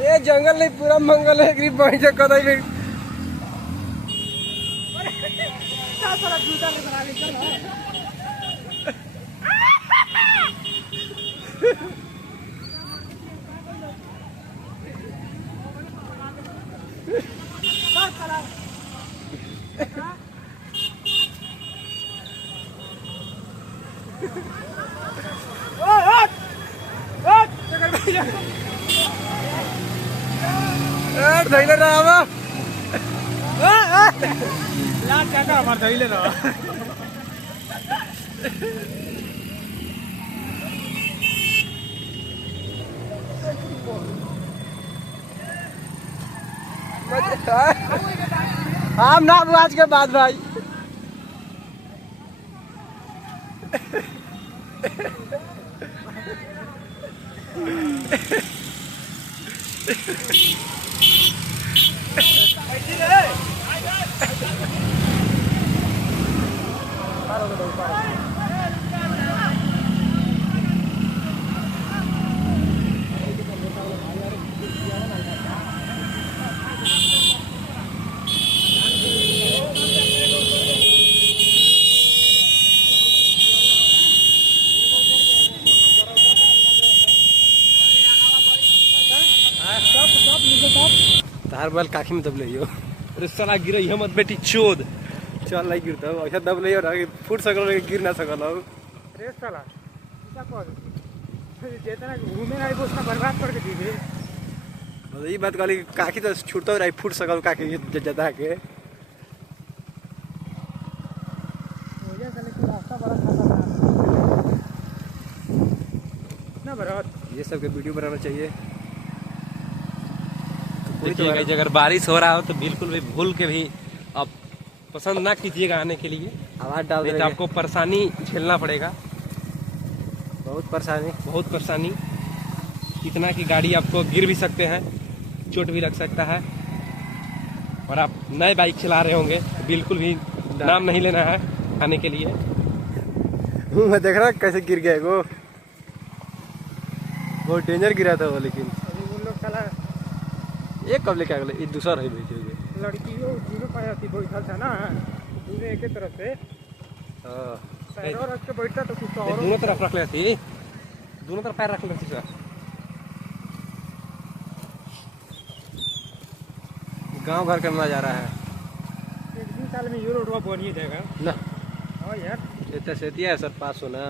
ये जंगल नहीं पूरा मंगल है। गरीब भाई जो कदा ही धैले रहा हमार धैले रहा। हम ना आज के बाद भाई तार बल काखी में दब लियो। अरे साला गिरे हम मत बेटी चोद चल नहीं गिरता ऐसा दब लियो ना फुट सकल गिर ना सकल। अरे साला ऐसा कर जितना घूमे आई वो उसका बर्बाद करके दीजिए। मतलब ये बात कहली काखी तो छूटता रही फुट सकल काखी जता के वजह से लेकिन रास्ता बड़ा खतरनाक ना भरत। ये सब के वीडियो बनाना चाहिए। देखिएगा अगर बारिश हो रहा हो तो बिल्कुल भी भूल के भी आप पसंद ना कीजिएगा आने के लिए। आवाज डाल नहीं तो आपको परेशानी झेलना पड़ेगा। बहुत परेशानी इतना कि गाड़ी आपको गिर भी सकते हैं, चोट भी लग सकता है। और आप नए बाइक चला रहे होंगे तो बिल्कुल भी नाम नहीं लेना है आने के लिए। मैं देख रहा कैसे गिर गया वो बहुत डेंजर गिरा था वो। लेकिन अभी वो लोग साला एक कब लेके अगले दूसरा रही बेचे लड़की दोनों पाया थी बैठा था ना पूरे एक ही तरफ से पैरों रख के बैठता तो कुछ और दोनों तरफ रख लेती, दोनों तरफ पैर रख लेती सर। गांव घर का मजा आ रहा है। एक 2 साल में ये रोडवा बनिए जाएगा ना हाँ यार। इतना सेतिया है सर पास होना